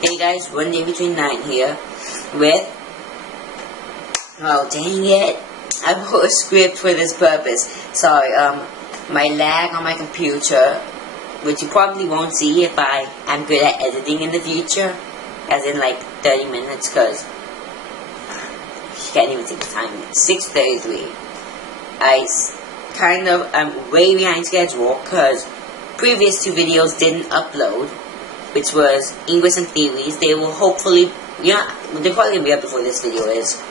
Hey guys, one day between 9 here with, oh dang it, I wrote a script for this purpose. Sorry, my lag on my computer, which you probably won't see if I am good at editing in the future, as in like 30 minutes, cause you can't even see the time. It's 6:33. I'm way behind schedule, cause previous 2 videos didn't upload, which was English and Theories. They will hopefully, they're probably going to be up before this video is.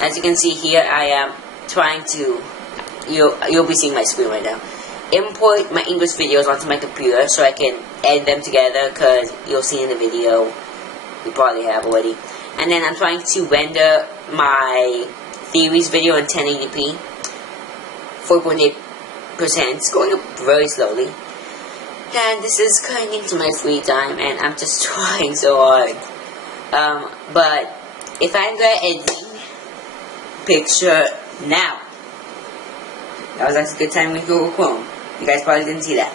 As you can see here, I am trying to, you'll be seeing my screen right now, import my English videos onto my computer so I can edit them together, because you'll see in the video, you probably have already. And then I'm trying to render my Theories video in 1080p, 4.8%, it's going up very slowly. And this is cutting into my free time, and I'm just trying so hard. But if I'm good at editing, picture now. That was actually a good time with Google Chrome. You guys probably didn't see that.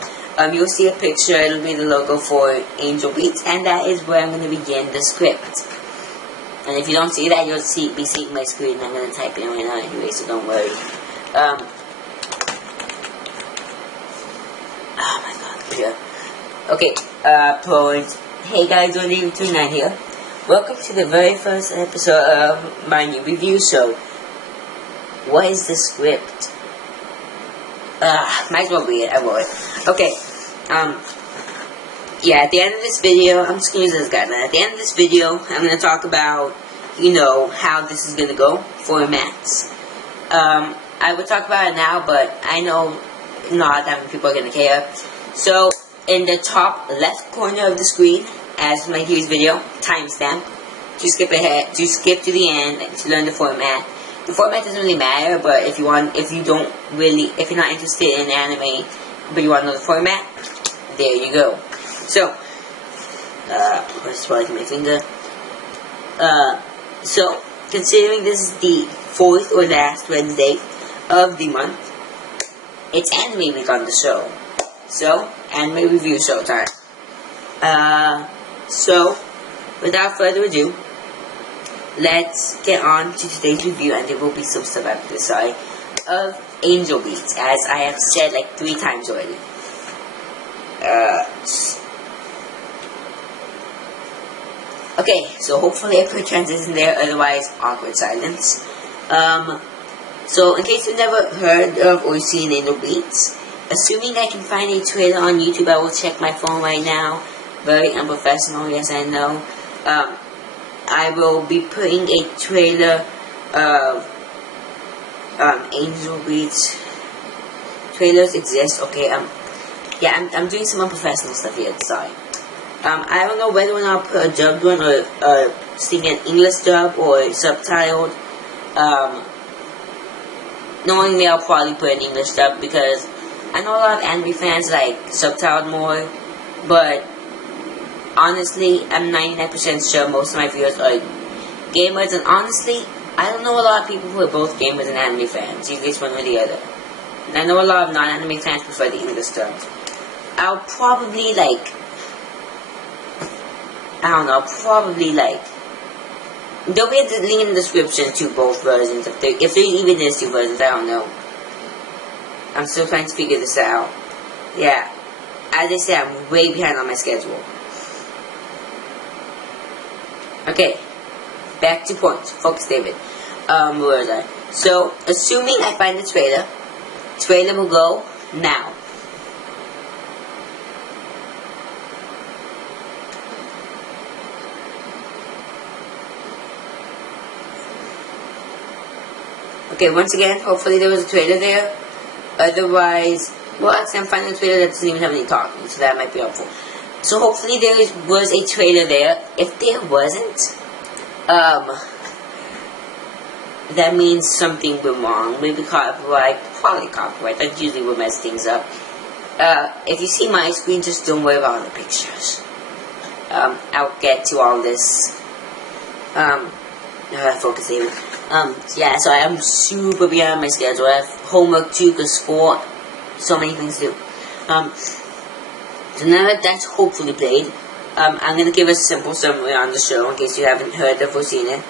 You'll see a picture, it'll be the logo for Angel Beats, and that is where I'm going to begin the script. And if you don't see that, you'll be seeing my screen. I'm going to type in right now anyway, so don't worry. Oh my god, computer. Okay, point. Hey guys, one day between 9 here. Welcome to the very first episode of my new review show. What is the script? Might as well read it, I wrote it. Okay, yeah, at the end of this video, I'm just gonna use this guy, man. At the end of this video, I'm gonna talk about, how this is gonna go, formats. I would talk about it now, but I know not that many people are gonna care. So, in the top left corner of the screen, as my previous video, timestamp, to skip to the end to learn the format. The format doesn't really matter, but if you're not interested in anime, but you want to know the format, there you go. So, let's probably my finger. So, considering this is the 4th or last Wednesday of the month, it's anime week on the show. So, anime review show time. So, without further ado, let's get on to today's review, and there will be some stuff after this side of Angel Beats, as I have said like 3 times already. Okay, so hopefully I put transition there, otherwise awkward silence. So in case you've never heard of or seen Angel Beats, assuming I can find a trailer on YouTube, I will check my phone right now. Very unprofessional, yes I know. I will be putting a trailer of Angel Beats. Trailers exist, okay, yeah, I'm doing some unprofessional stuff here, sorry. I don't know whether or not I'll put a dubbed one or sing an English dub or subtitled. Knowing me, I'll probably put an English dub, because I know a lot of anime fans like subtitled more, but honestly, I'm 99% sure most of my viewers are gamers, and honestly, I don't know a lot of people who are both gamers and anime fans. Usually it's one or the other. And I know a lot of non-anime fans prefer the English dubs. I'll probably there'll be a link in the description to both versions. If there even is 2 versions, I don't know. I'm still trying to figure this out. Yeah, as I said, I'm way behind on my schedule. Okay, back to points. Focus, David. Where was I? So, assuming I find the trailer will go now. Okay, once again, hopefully there was a trailer there. Otherwise, well, actually I'm finding a trailer that doesn't even have any talking, so that might be helpful. So hopefully there was a trailer there. If there wasn't, that means something went wrong. Maybe copyright, probably copyright. That's usually what mess things up. If you see my screen, just don't worry about the pictures. I'll get to all this. Focus here. Yeah, so I am super behind my schedule. I have homework too, because sport, so many things to do. So now that that's hopefully played, I'm gonna give a simple summary on the show in case you haven't heard of or seen it.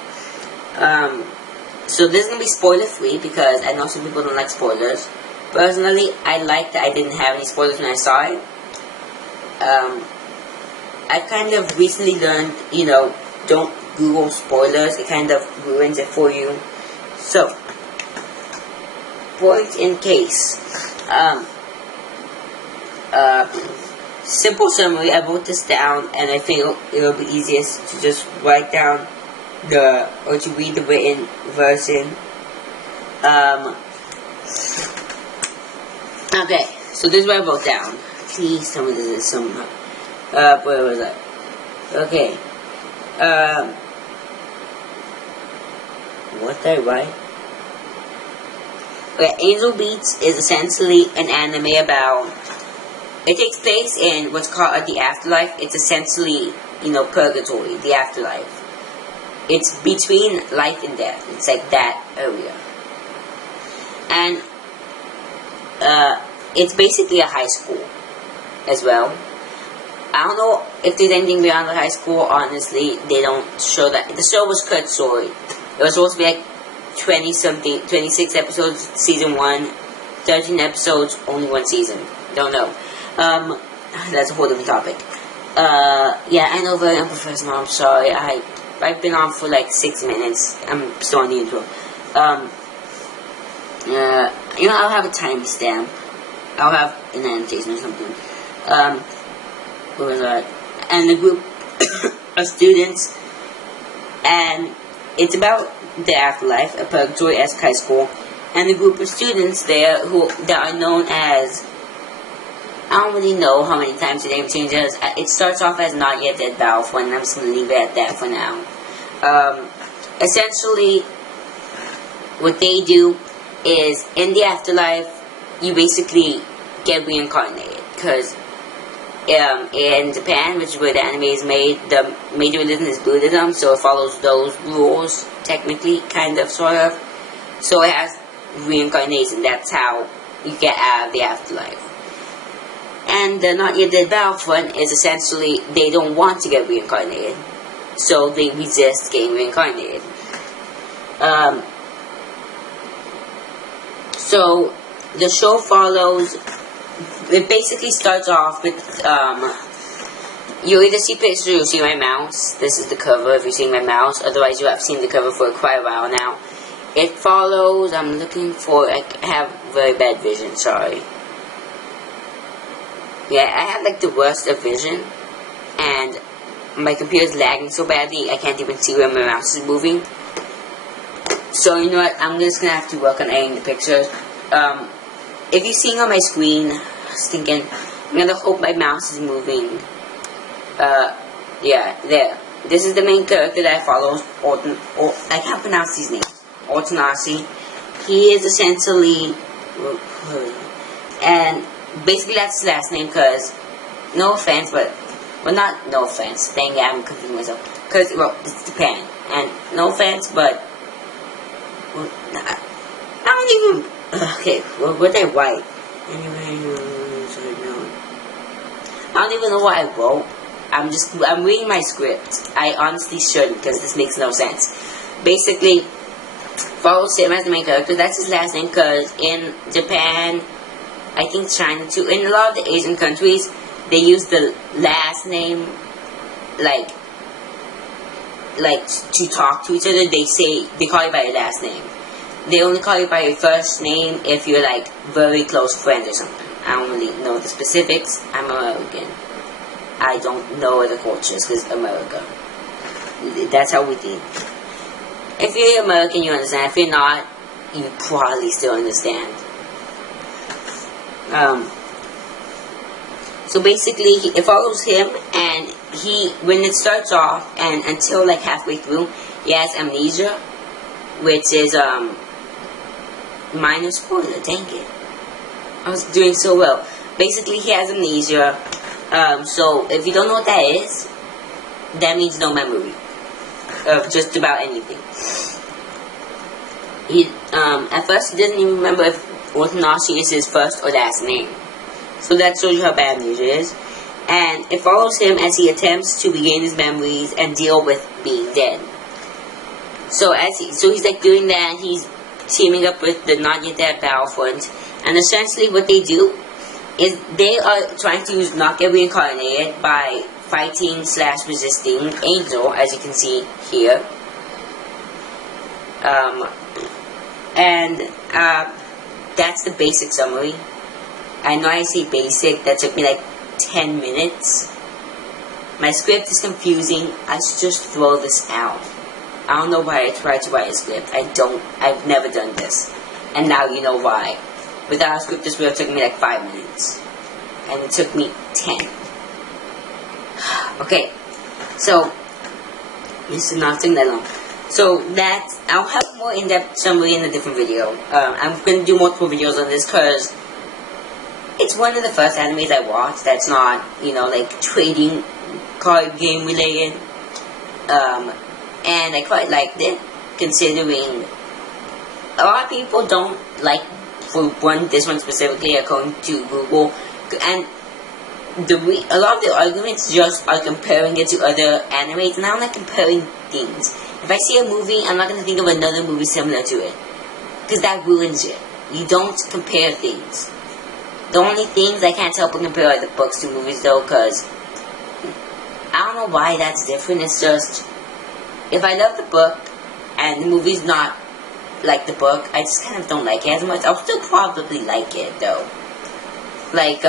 So this is gonna be spoiler free because I know some people don't like spoilers. Personally, I like that I didn't have any spoilers when I saw it. I kind of recently learned, don't Google spoilers. It kind of ruins it for you. So, point in case. Simple summary. I wrote this down, and I think it'll be easiest to just write down or to read the written version. Okay, so this is what I wrote down. Please tell me this is some. Where was I? Okay. What did I write? Okay, Angel Beats is essentially an anime about. It takes place in what's called the afterlife. It's essentially, purgatory, the afterlife. It's between life and death. It's like that area. And it's basically a high school as well. I don't know if there's anything beyond the high school. Honestly, they don't show that. The show was cut short. It was supposed to be like 26 episodes, season 1, 13 episodes, only 1 season. Don't know. That's a whole different topic. Yeah, I know, very unprofessional. I'm sorry. I've been on for like 6 minutes. I'm still on the intro. I'll have a timestamp. I'll have an annotation or something. What was that? And the group of students, and it's about the afterlife, a purgatory-esque high school, and the group of students there that are known as, I don't really know how many times the name changes. It starts off as Not Yet Dead Balfour, and I'm just going to leave it at that for now. Essentially, what they do is, in the afterlife, you basically get reincarnated. Because in Japan, which is where the anime is made, the major religion is Buddhism, so it follows those rules, technically, kind of, sort of. So it has reincarnation. That's how you get out of the afterlife. And the Not Yet Dead Balfour is essentially, they don't want to get reincarnated. So they resist getting reincarnated. So the show follows, it basically starts off with, you either see pictures or you see my mouse. This is the cover if you're seeing my mouse. Otherwise you have seen the cover for quite a while now. It follows, I have very bad vision, sorry. Yeah, I have like the worst of vision, and my computer's lagging so badly I can't even see where my mouse is moving. So you know what, I'm just gonna have to work on editing the pictures. If you're seeing on my screen, I was thinking, I'm gonna hope my mouse is moving. Yeah, there. This is the main character that I follow, I can't pronounce his name, Otonasi. He is essentially, and basically that's his last name because, no offense, but, well, not no offense, dang it, I'm confusing myself, because, well, it's Japan, and no offense, but, well, I don't even, okay, well, what did I write? Anyway, I don't even know what I wrote. I'm reading my script. I honestly shouldn't, because this makes no sense. Basically, follows him as the main character. That's his last name, because in Japan, I think China too, in a lot of the Asian countries, they use the last name, like to talk to each other. They call you by your last name. They only call you by your first name if you're like very close friends or something. I don't really know the specifics. I'm American. I don't know other cultures because America. That's how we think. If you're American, you understand. If you're not, you probably still understand. So basically, it follows him, and when it starts off, and until like halfway through, he has amnesia, which is, minor spoiler, dang it. I was doing so well. Basically, he has amnesia, so if you don't know what that is, that means no memory of just about anything. At first he doesn't even remember if Otonashi is his first or last name. So that shows you how bad amnesia is. and it follows him as he attempts to regain his memories and deal with being dead. So he's like doing that. He's teaming up with the Not Yet Dead Battlefront, and essentially what they do is they are trying to not get reincarnated by fighting / resisting Angel, as you can see here. That's the basic summary. I know I say basic, that took me like 10 minutes. My script is confusing. I should just throw this out. I don't know why I tried to write a script. I've never done this. And now you know why. Without a script, this video took me like 5 minutes. And it took me 10. Okay. So, this is not taking that long. So, I'll have more in-depth summary in a different video. I'm going to do multiple videos on this because it's one of the first animes I watched that's not, like trading card game related. And I quite liked it, considering a lot of people don't like, this one specifically, according to Google, and a lot of the arguments just are comparing it to other animes, and I'm not comparing things. If I see a movie, I'm not going to think of another movie similar to it, because that ruins it. You don't compare things. The only things I can't help but compare are the books to movies, though, because I don't know why that's different. It's just, if I love the book and the movie's not like the book, I just kind of don't like it as much. I'll still probably like it, though. Like,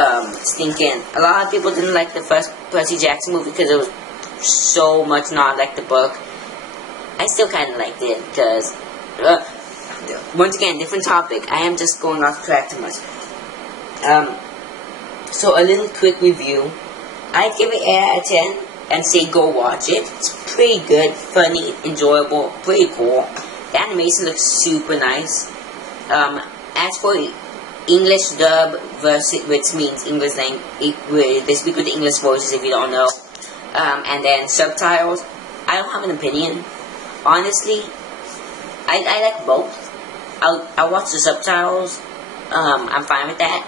thinking, a lot of people didn't like the first Percy Jackson movie because it was so much not like the book. I still kind of liked it because, once again, different topic. I am just going off track too much. So a little quick review. I'd give it 8 out of 10 and say go watch it. It's pretty good, funny, enjoyable, pretty cool. The animation looks super nice. As for English dub versus, which means English language, they speak with the English voices if you don't know. And then subtitles, I don't have an opinion. Honestly, I like both. I'll watch the subtitles. I'm fine with that.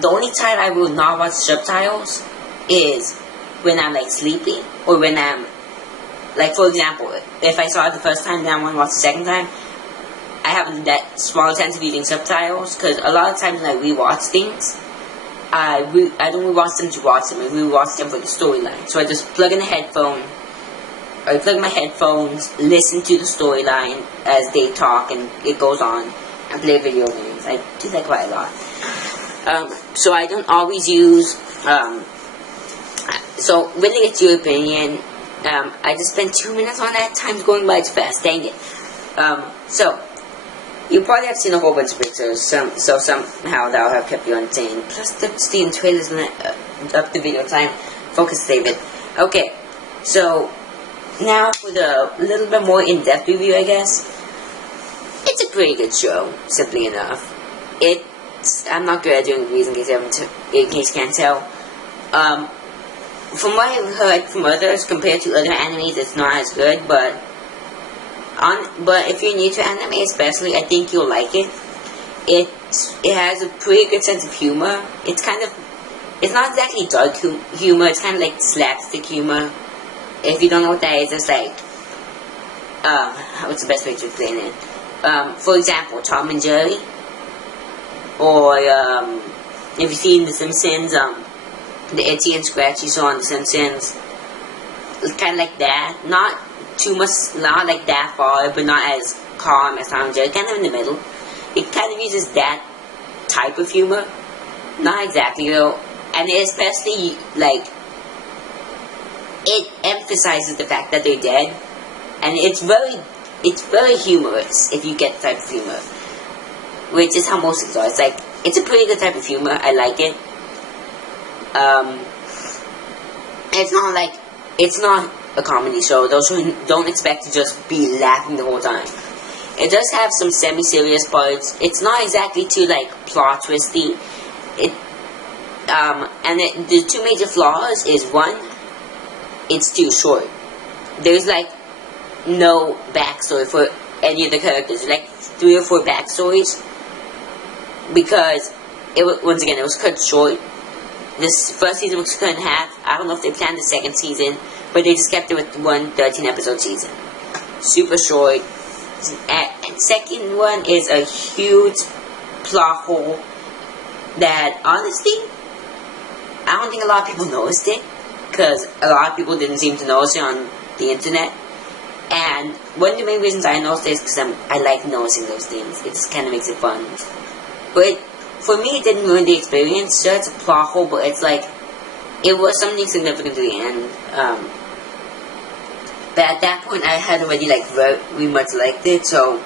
The only time I will not watch subtitles is when I'm like sleepy, or when I'm, like, for example, if I saw it the first time, then I want to watch the second time, I have that small chance of using subtitles, because a lot of times when I rewatch things, I don't rewatch them to watch them, I rewatch them for the storyline. So I just plug in a headphone, or I plug my headphones, listen to the storyline as they talk and it goes on, and play video games. I do that quite a lot. So I don't always use, so really it's your opinion. I just spent 2 minutes on that. Time's going by too fast, dang it. So, you probably have seen a whole bunch of pictures, so somehow that'll have kept you entertained. Plus the Steam trailer's gonna up the video time. Focus, David. Okay, so, now for the little bit more in-depth review, I guess. It's a pretty good show, simply enough. I'm not good at doing reviews in case you can't tell. From what I've heard from others, compared to other animes, it's not as good, but if you're new to anime especially, I think you'll like it. It has a pretty good sense of humor. It's not exactly dark humor, it's kind of like slapstick humor. If you don't know what that is, it's like, what's the best way to explain it? For example, Tom and Jerry. Or, if you've seen The Simpsons, the Itchy and Scratchy show on The Simpsons, it's kind of like that. Not too much, not like that far, but not as calm as Tom and Jerry. Kind of in the middle. It kind of uses that type of humor. Not exactly, though. And it especially, like, it emphasizes the fact that they're dead. And it's very humorous if you get the type of humor. Which is how most things are. It's a pretty good type of humor. I like it. It's not a comedy show. Those who don't expect to just be laughing the whole time. It does have some semi-serious parts. It's not exactly too, like, plot twisty. The two major flaws is, one, it's too short. There's, like, no backstory for any of the characters. Like, 3 or 4 backstories. Because, once again, it was cut short. this first season was cut in half. I don't know if they planned the second season, but they just kept it with one 13-episode season. Super short. And second one is a huge plot hole that, honestly, I don't think a lot of people noticed it, because a lot of people didn't seem to notice it on the internet. And one of the main reasons I noticed it is because I like noticing those things. It just kind of makes it fun. But for me, it didn't ruin the experience. Sure, it's a plot hole, but it's like, it was something significant to the end. But at that point, I had already very much liked it, so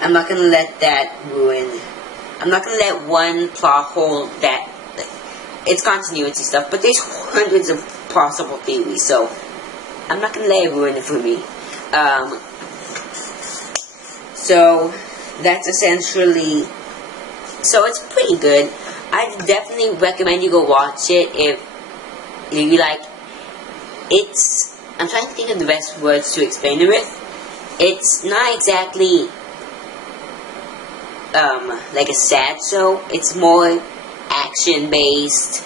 I'm not gonna let that ruin. I'm not gonna let one plot hole that it's continuity stuff, but there's hundreds of possible theories, so I'm not gonna let it ruin it for me. So that's essentially. So it's pretty good. I definitely recommend you go watch it if you like. It's. I'm trying to think of the best words to explain it with. It's not exactly like a sad show. It's more action based.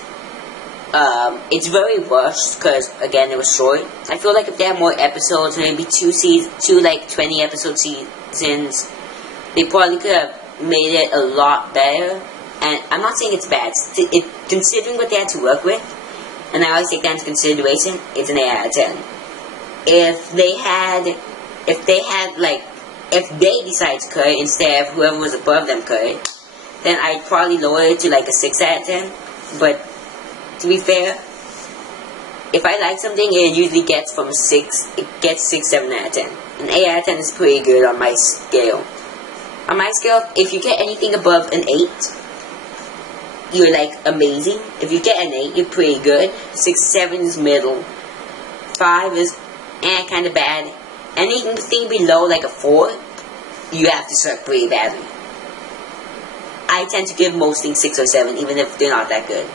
It's very rushed because again it was short. I feel like if they had more episodes, maybe two 20 episode seasons, they probably could have made it a lot better. And I'm not saying it's bad. Considering what they had to work with, and I always take that into consideration, it's an 8 out of 10. If they decide to cut it instead of whoever was above them cut it, then I'd probably lower it to like a 6 out of 10. But to be fair, if I like something, it usually gets from 6, it gets 6, 7 out of 10. An 8 out of 10 is pretty good on my scale. On my scale, if you get anything above an 8, you're like amazing. If you get an 8, you're pretty good. 6, 7 is middle. 5 is kind of bad. Anything below like a 4, you have to suck pretty badly. I tend to give most things 6 or 7, even if they're not that good.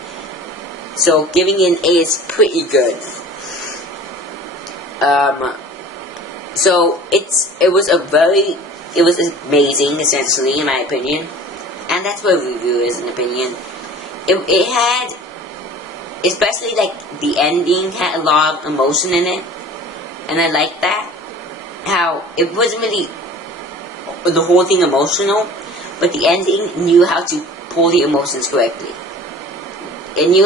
So giving it an 8 is pretty good. So it was amazing, essentially, in my opinion, and that's what a review is, an opinion. It had, especially like the ending had a lot of emotion in it, and I liked that. How it wasn't really the whole thing emotional, but the ending knew how to pull the emotions correctly. It knew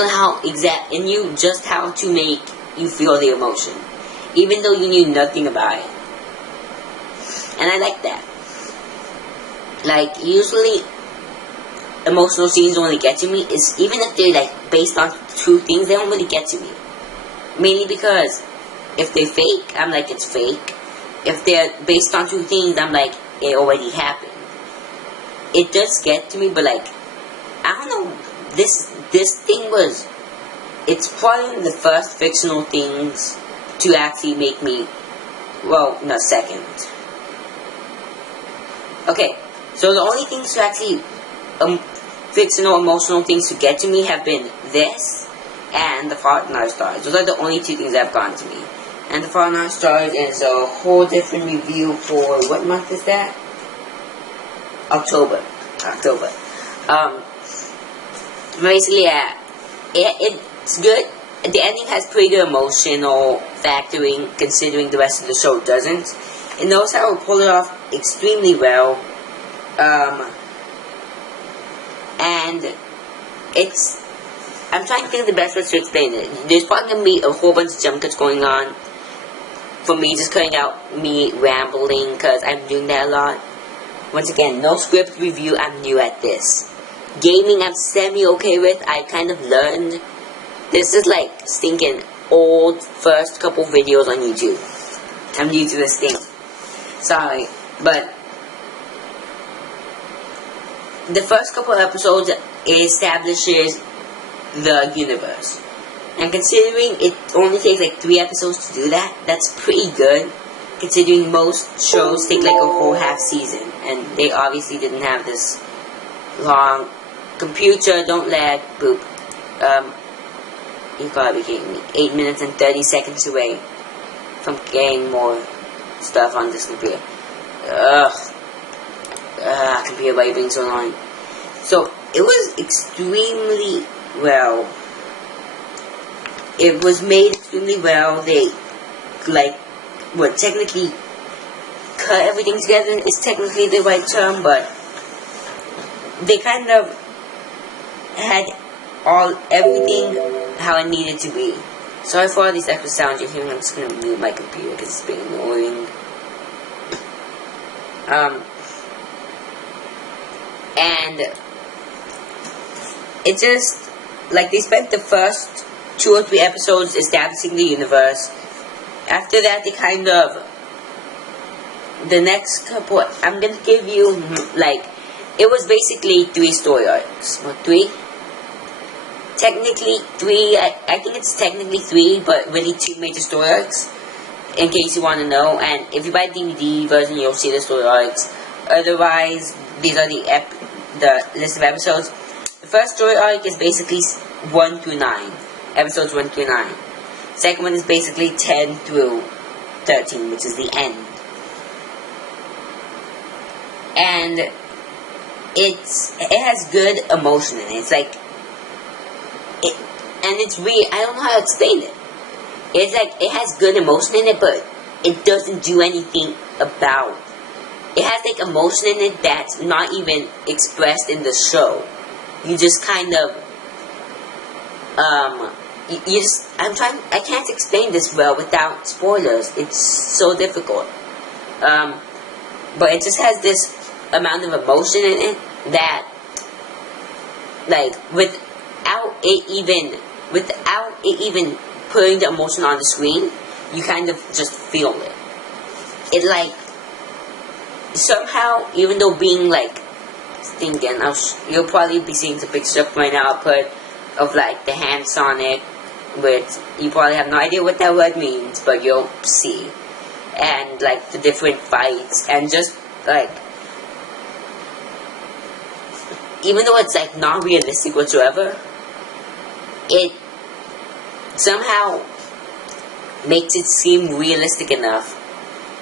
just how to make you feel the emotion, even though you knew nothing about it. And I like that. Like, usually, emotional scenes only get to me, even if they're like based on true things, they don't really get to me. Mainly because if they're fake, I'm like, it's fake. If they're based on true things, I'm like, it already happened. It does get to me, but like, I don't know, this thing was, it's probably the first fictional things to actually make me, well, no, second. Okay, so the only things to actually, fictional emotional things to get to me have been this and The Fault in Our Stars. Those are the only two things that have gone to me. And The Fault in Our Stars is a whole different review for, what month is that? October. Basically, yeah, it's good. The ending has pretty good emotional factoring, considering the rest of the show doesn't. It knows how to pull it off extremely well. And it's, I'm trying to think of the best ways to explain it. There's probably going to be a whole bunch of jump cuts going on for me, just cutting out me rambling, because I'm doing that a lot. Once again, no script review, I'm new at this. Gaming, I'm semi-okay with. I kind of learned. This is like stinking old first couple videos on YouTube. I'm new to this thing. Sorry, but the first couple episodes establishes the universe. And considering it only takes like 3 episodes to do that, that's pretty good. Considering most shows take like a whole half season. And they obviously didn't have this long. Computer, don't lag, boop. You gotta be kidding me. 8 minutes and 30 seconds away from getting more stuff on this computer. Computer, why are you being so annoying? So, it was extremely well it was made extremely well. They, like, well, technically cut everything together is technically the right term, but they kind of had everything how it needed to be. Sorry for all these extra sounds you're hearing. I'm just gonna mute my computer because it's being annoying. And it just, like, they spent the first 2 or 3 episodes establishing the universe. After that, they kind of, the next couple, I'm gonna give you, like, it was basically 3 story arcs. What, 3? Technically 3, I think it's technically 3, but really 2 major story arcs, in case you want to know. And if you buy the DVD version, you'll see the story arcs. Otherwise, these are the list of episodes. The first story arc is basically 1 through 9. Episodes 1 through 9. Second one is basically 10 through 13, which is the end. And it has good emotion in it. It's like, and it's weird, I don't know how to explain it. It's like, it has good emotion in it, but it doesn't do anything about. It has like emotion in it that's not even expressed in the show. You just kind of, I can't explain this well without spoilers. It's so difficult. But it just has this amount of emotion in it that, like, without it even putting the emotion on the screen, you kind of just feel it. It, like, somehow, even though being, like, thinking, you'll probably be seeing the picture up right now, but of, like, the hand Sonic, which you probably have no idea what that word means, but you'll see. And, like, the different fights, and just, like, even though it's, like, not realistic whatsoever, it somehow makes it seem realistic enough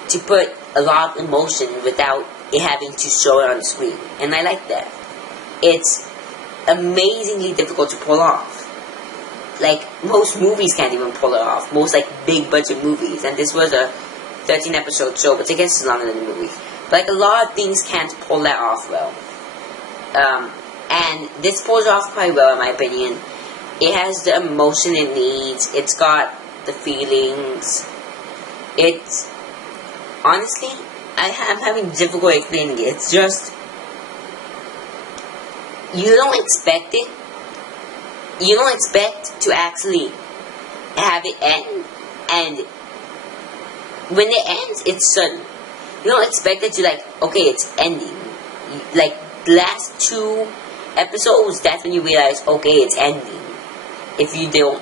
to put a lot of emotion without it having to show it on the screen. And I like that. It's amazingly difficult to pull off. Like, most movies can't even pull it off. Most, like, big budget movies. And this was a 13 episode show, but I guess it's longer than the movie. But, like, a lot of things can't pull that off well. And this pulls off quite well, in my opinion. It has the emotion it needs. It's got the feelings. It's, honestly, I'm having difficulty explaining it. It's just, you don't expect it. You don't expect to actually have it end, and when it ends, it's sudden. You don't expect it to, like, okay, it's ending. Like, the last 2 episodes, that's when you realize, okay, it's ending. If you don't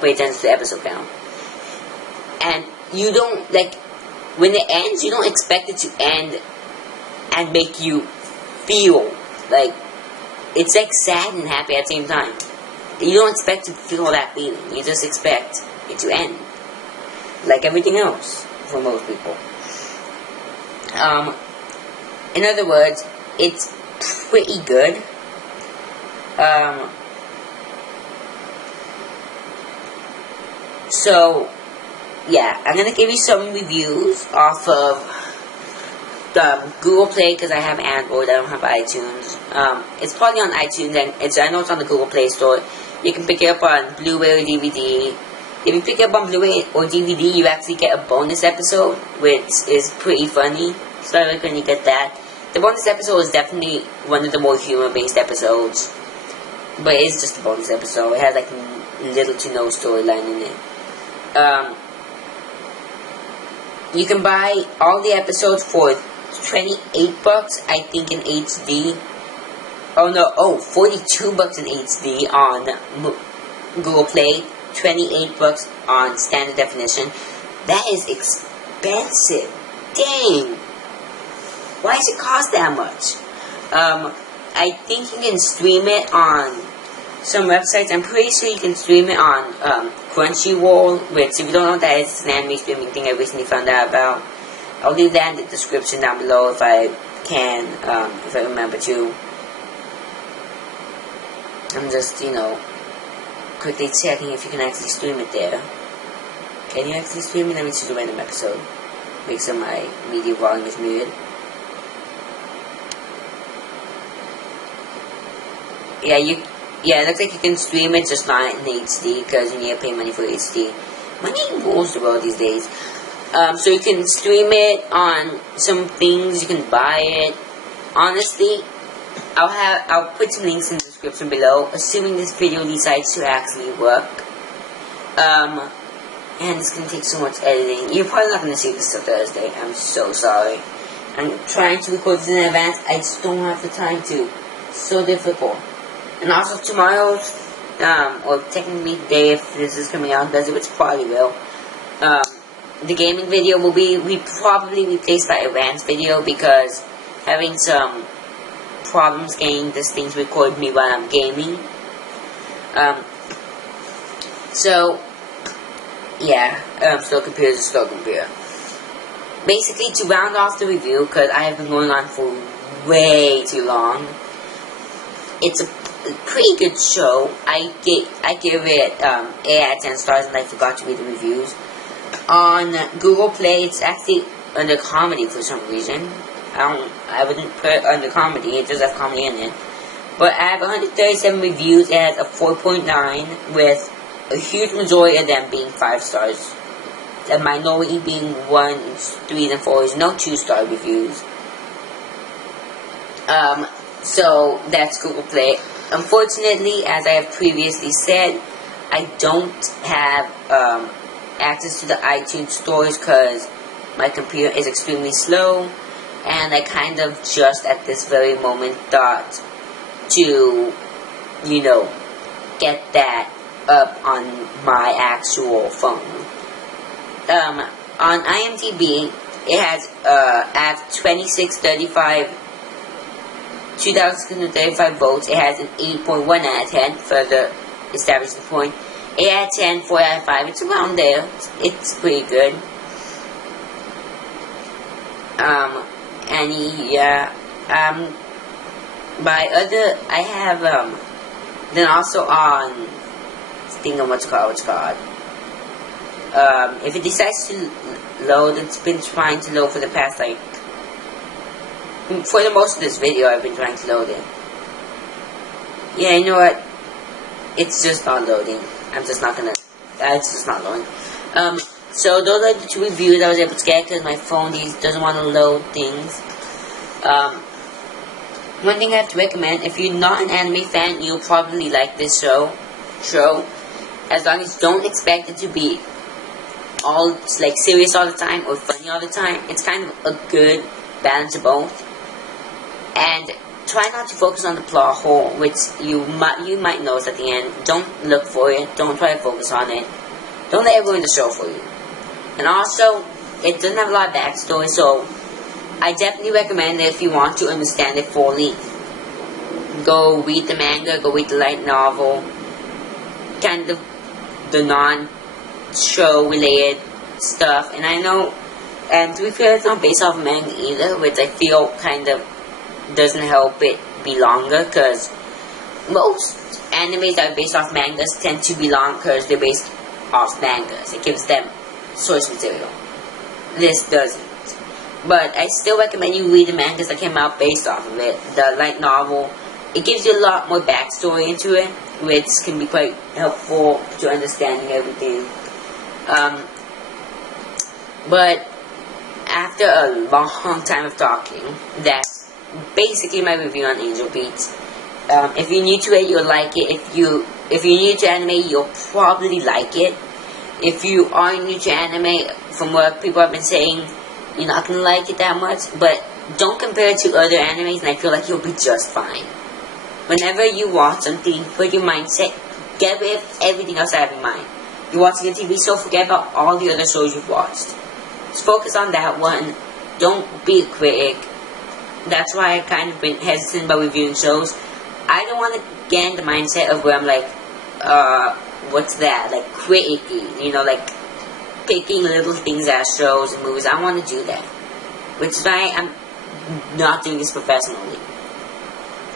pay attention to the episode count. And you don't, like, when it ends, you don't expect it to end and make you feel like, it's like sad and happy at the same time. You don't expect to feel that feeling. You just expect it to end. Like everything else for most people. In other words, it's pretty good. So, yeah, I'm gonna give you some reviews off of Google Play, because I have Android, I don't have iTunes. It's probably on iTunes, and I know it's on the Google Play Store. You can pick it up on Blu-ray or DVD. If you pick it up on Blu-ray or DVD, you actually get a bonus episode, which is pretty funny. So I recommend you get that. The bonus episode is definitely one of the more humor-based episodes. But it is just a bonus episode. It has, like, little to no storyline in it. You can buy all the episodes for $28, I think, in HD. Oh no, $42 in HD on Google Play. $28 on standard definition. That is expensive. Dang. Why does it cost that much? I think you can stream it on some websites. I'm pretty sure you can stream it on Crunchyroll, which, if you don't know what that is, it's an anime streaming thing I recently found out about. I'll leave that in the description down below if I can, if I remember to. I'm just, quickly checking if you can actually stream it there. Can you actually stream it? Let me choose a random episode. Make sure my media volume is muted. Yeah, it looks like you can stream it, just not in HD, because you need to pay money for HD. Money rules the world these days. So you can stream it on some things, you can buy it. Honestly, I'll put some links in the description below, assuming this video decides to actually work. And it's gonna take so much editing. You're probably not gonna see this till Thursday. I'm so sorry. I'm trying to record this in advance. I just don't have the time to. It's so difficult. And also tomorrow's, or technically today, if this is coming out, which probably will, the gaming video will be probably replaced by a rants video, because having some problems getting this thing to record me while I'm gaming. So yeah, slow computer is a slow computer. Basically, to round off the review, because I have been going on for way too long, it's a pretty good show. I give it 8 out of 10 stars, and I forgot to read the reviews. On Google Play, it's actually under comedy for some reason. I wouldn't put it under comedy, it does have comedy in it. But I have 137 reviews. It has a 4.9, with a huge majority of them being 5 stars. The minority being 1s, 3s, and 4s, no 2-star reviews. So that's Google Play. Unfortunately, as I have previously said, I don't have access to the iTunes stores because my computer is extremely slow, and I kind of just at this very moment thought to, get that up on my actual phone. On IMDb, it has at 2,635 votes. It has an 8.1 out of 10 for the establishing point. 8 out of 10, 4 out of 5. It's around there. It's pretty good. I have then also on if it decides to load, it's been trying to load for the past, for the most of this video, I've been trying to load it. Yeah, you know what? It's just not loading. It's just not loading. So those are the 2 reviews I was able to get because my phone doesn't want to load things. One thing I have to recommend, if you're not an anime fan, you'll probably like this show. As long as you don't expect it to be all serious all the time or funny all the time. It's kind of a good balance of both. And try not to focus on the plot hole, which you might notice at the end. Don't look for it. Don't try to focus on it. Don't let it ruin the show for you. And also, it doesn't have a lot of backstory, so I definitely recommend that if you want to understand it fully, go read the manga, go read the light novel, kind of the non-show related stuff. And I know, and to be fair, it's not based off manga either, which I feel kind of doesn't help it be longer, because most animes that are based off mangas tend to be long because they're based off mangas. It gives them source material. This doesn't. But I still recommend you read the mangas that came out based off of it. The light novel, it gives you a lot more backstory into it, which can be quite helpful to understanding everything. But after a long time of talking, that's basically my review on Angel Beats. If you're new to it, you'll like it. If you're new to anime, you'll probably like it. If you are new to anime, from what people have been saying, you're not gonna like it that much. But don't compare it to other animes, and I feel like you'll be just fine. Whenever you watch something, put your mindset, get rid of everything else out of your mind. You're watching a TV show, forget about all the other shows you've watched. Just focus on that one. Don't be a critic. That's why I kind of been hesitant about reviewing shows. I don't want to get in the mindset of where I'm what's that? Criticky, picking little things as shows and movies. I don't want to do that. Which is why I'm not doing this professionally.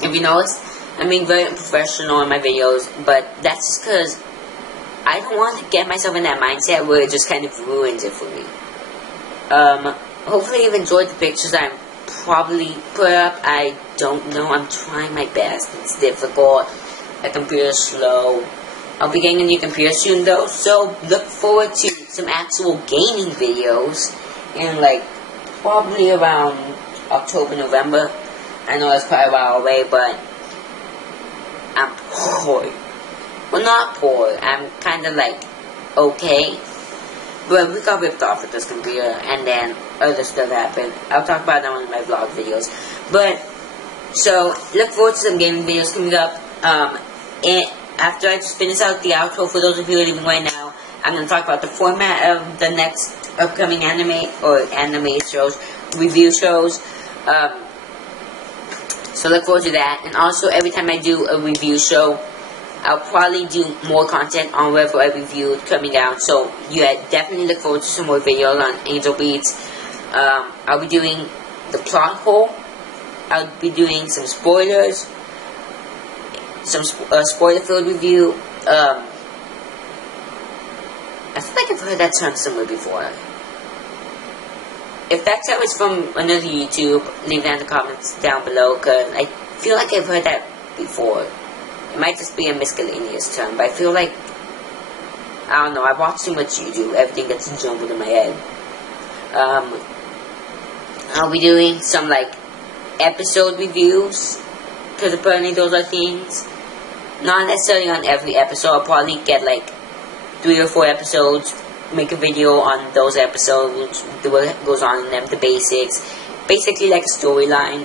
If you notice, I'm being very unprofessional in my videos, but that's just because I don't want to get myself in that mindset where it just kind of ruins it for me. Hopefully you've enjoyed the pictures I'm probably put up. I don't know. I'm trying my best. It's difficult. My computer's slow. I'll be getting a new computer soon though, so look forward to some actual gaming videos in like probably around October, November. I know it's quite a while away, but I'm poor. Well, not poor. I'm kind of like okay. But we got ripped off with this computer, and then other stuff happened. I'll talk about that in my vlog videos. But, so, look forward to some gaming videos coming up. And after I just finish out the outro, for those of you who are leaving right now, I'm going to talk about the format of the next upcoming anime, or anime shows, review shows. So look forward to that. And also, every time I do a review show, I'll probably do more content on whatever I reviewed coming out. So yeah, definitely look forward to some more videos on Angel Beats. I'll be doing the plot hole. I'll be doing some spoilers, some spoiler-filled review. I feel like I've heard that term somewhere before. If that term is from another YouTube, leave that in the comments down below, because I feel like I've heard that before. It might just be a miscellaneous term, but I feel like, I don't know, I watch too much YouTube, everything gets jumbled in my head. I'll be doing some, like, episode reviews, because apparently those are things. Not necessarily on every episode, I'll probably get, like, 3 or 4 episodes, make a video on those episodes, what goes on in them, the basics. Basically like a storyline,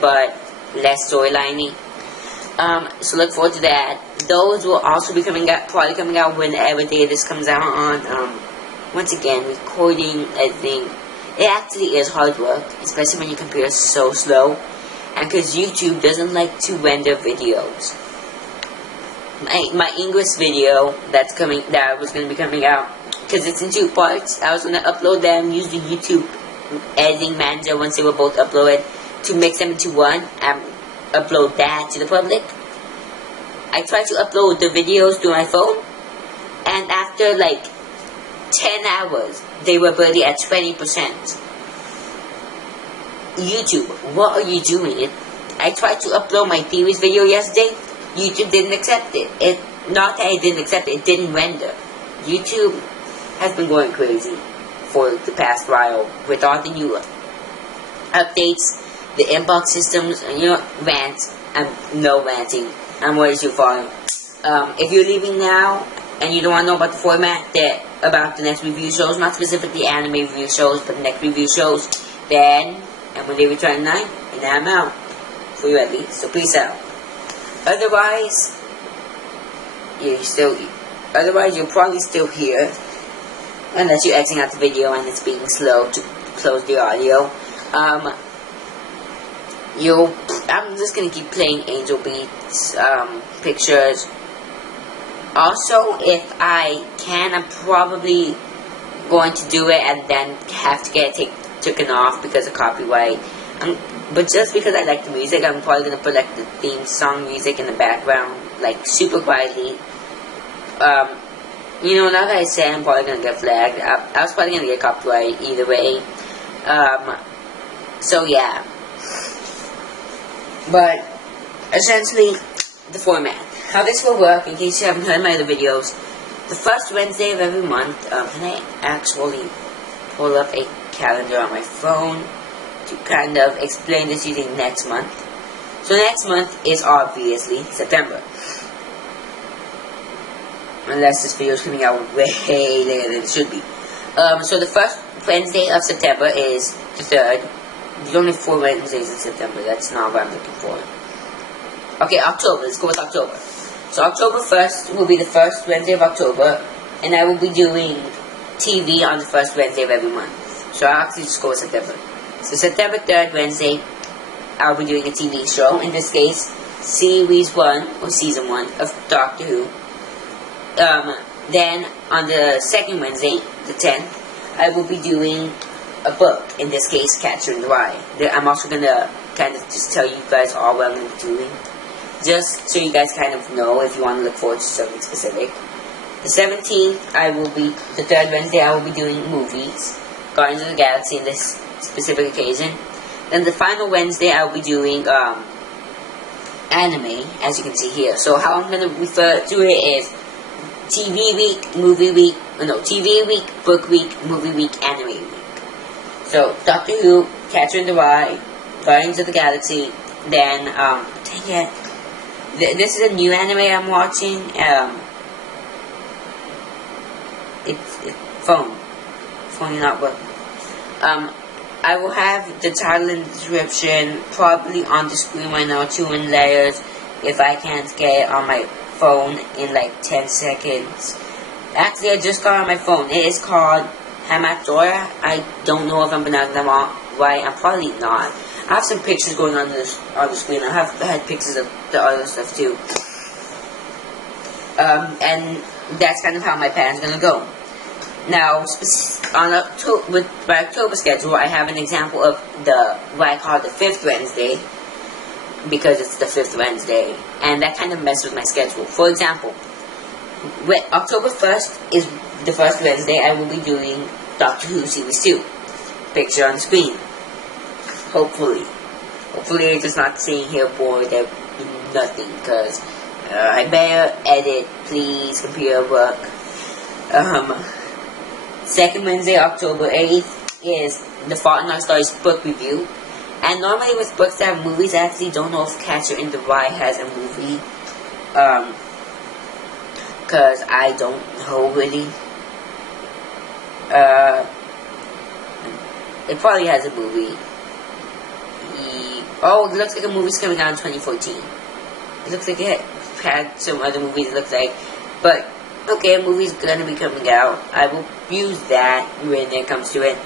but less storyliney. So look forward to that. Those will also be coming out, probably coming out whenever day this comes out on. Once again, recording, editing, it actually is hard work, especially when your computer is so slow, and because YouTube doesn't like to render videos. My English video that was going to be coming out, because it's in 2 parts, I was going to upload them, use the YouTube editing manager once they were both uploaded, to mix them into one, and upload that to the public. I tried to upload the videos to my phone, and after like 10 hours, they were barely at 20%. YouTube, what are you doing? I tried to upload my theories video yesterday, YouTube didn't accept it. Not that it didn't accept it, it didn't render. YouTube has been going crazy for the past while with all the new updates, the inbox systems, and rants. No ranting. I'm way too far. If you're leaving now and you don't want to know about the format about the next review shows, not specifically anime review shows, but the next review shows, then, and when they return at 9, and then I'm out. For you at least. So peace out. Otherwise, you're probably still here, unless you're exiting out the video and it's being slow to close the audio. I'm just gonna keep playing Angel Beats pictures. Also, if I can, I'm probably going to do it and then have to get it taken off because of copyright. But just because I like the music, I'm probably gonna put like the theme song music in the background, like super quietly. Now that I said I'm probably gonna get flagged, I was probably gonna get copyright either way. So yeah. But essentially, the format. How this will work, in case you haven't heard my other videos, the first Wednesday of every month, can I actually pull up a calendar on my phone to kind of explain this using next month? So next month is obviously September. Unless this video is coming out way later than it should be. So the first Wednesday of September is the 3rd. There's only 4 Wednesdays in September. That's not what I'm looking for. Okay, October. Let's go with October. So October 1st will be the first Wednesday of October, and I will be doing TV on the first Wednesday of every month. So I'll actually just go with September. So September 3rd, Wednesday, I'll be doing a TV show. In this case, Series 1, or Season 1 of Doctor Who. Then, on the second Wednesday, the 10th, I will be doing a book. In this case, Catcher in the Rye. I'm also going to kind of just tell you guys all what I'm going to be doing. Just so you guys kind of know if you want to look forward to something specific. The 17th, the third Wednesday, I will be doing movies. Guardians of the Galaxy in this specific occasion. Then the final Wednesday, I will be doing anime, as you can see here. So how I'm going to refer to it is TV week, movie week, TV week, book week, movie week, anime week. So Doctor Who, Catcher in the Rye, Guardians of the Galaxy, then, dang it, this is a new anime I'm watching, it's phone not working. I will have the title and description probably on the screen right now, 2 in layers, if I can't get it on my phone in like 10 seconds. Actually, I just got it on my phone. It is called Hamatora. I don't know if I'm pronouncing them all right. I'm probably not. I have some pictures going on the screen. I had pictures of the other stuff too. And that's kind of how my pattern's gonna go. Now, with my October schedule, I have an example of what I call the 5th Wednesday, because it's the 5th Wednesday, and that kind of messes with my schedule. For example, when October 1st is the first Wednesday, I will be doing Doctor Who Series 2. Picture on the screen. Hopefully it's just not saying here bored of nothing, because I better edit, please, computer work. Second Wednesday, October 8th, is The Fault in Our Stars book review. And normally with books that have movies, I actually don't know if Catcher in the Rye has a movie. Because I don't know really. It probably has a movie. Oh, it looks like a movie's coming out in 2014. It looks like it had some other movies, it looks like. But, okay, a movie's gonna be coming out. I will use that when it comes to it.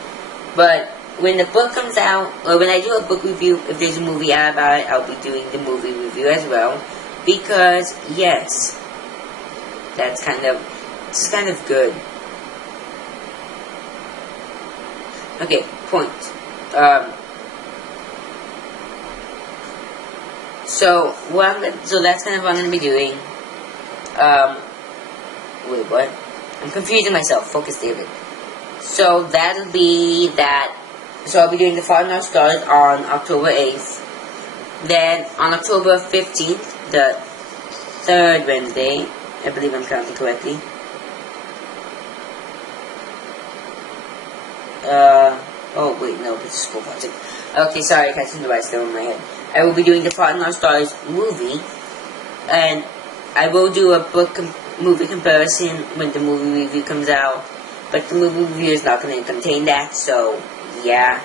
But when the book comes out, or when I do a book review, if there's a movie out about it, I'll be doing the movie review as well. Because, yes, it's kind of good. Okay, point. So that's kind of what I'm going to be doing. Wait, what? I'm confusing myself. Focus, David. So that'll be that. So I'll be doing The Fault in Our Stars on October 8th. Then on October 15th, the third Wednesday, I believe I'm counting correctly. Oh wait, no, it's a school project. Okay, sorry, Catching the Rye still in my head. I will be doing The Fault in Our Stars movie, and I will do a movie comparison when the movie review comes out, but the movie review is not going to contain that, so yeah.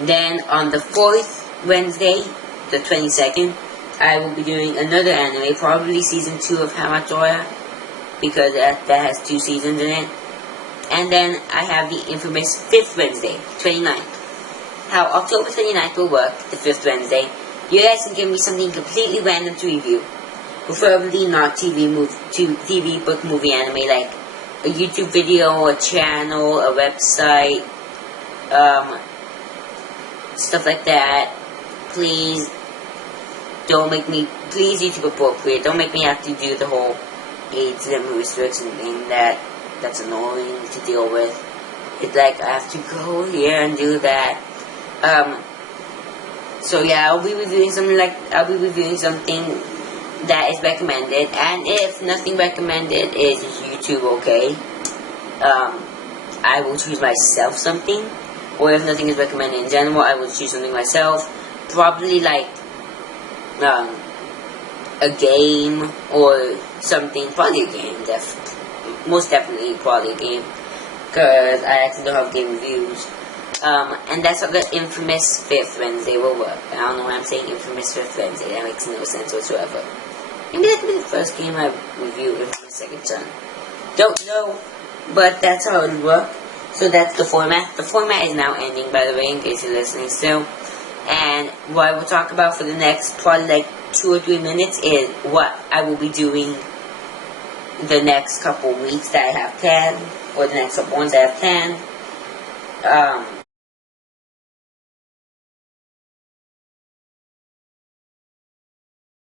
Then on the 4th Wednesday, the 22nd, I will be doing another anime, probably season 2 of Hamatora, because that has 2 seasons in it. And then I have the infamous 5th Wednesday, 29th. How October 29th will work, the 5th Wednesday, you guys can give me something completely random to review. Preferably not TV, book, movie, anime, like a YouTube video, a channel, a website, stuff like that. Please, please YouTube appropriate. Don't make me have to do the whole age limit restriction thing that's annoying to deal with. It's like I have to go here and do that. So yeah, I'll be reviewing something that is recommended, and if nothing recommended is YouTube, okay, I will choose myself something, or if nothing is recommended in general, I will choose something myself, probably like, a game, or something, probably a game, most definitely probably a game, because I actually don't have game reviews. And that's how the infamous 5th Wednesday will work. I don't know why I'm saying infamous 5th Wednesday. That makes no sense whatsoever. Maybe that could be the first game I review in my second turn. Don't know, but that's how it would work. So that's the format. The format is now ending, by the way, in case you're listening still. And what I will talk about for the next probably like 2 or 3 minutes is what I will be doing the next couple weeks that I have planned, or the next couple ones I have planned.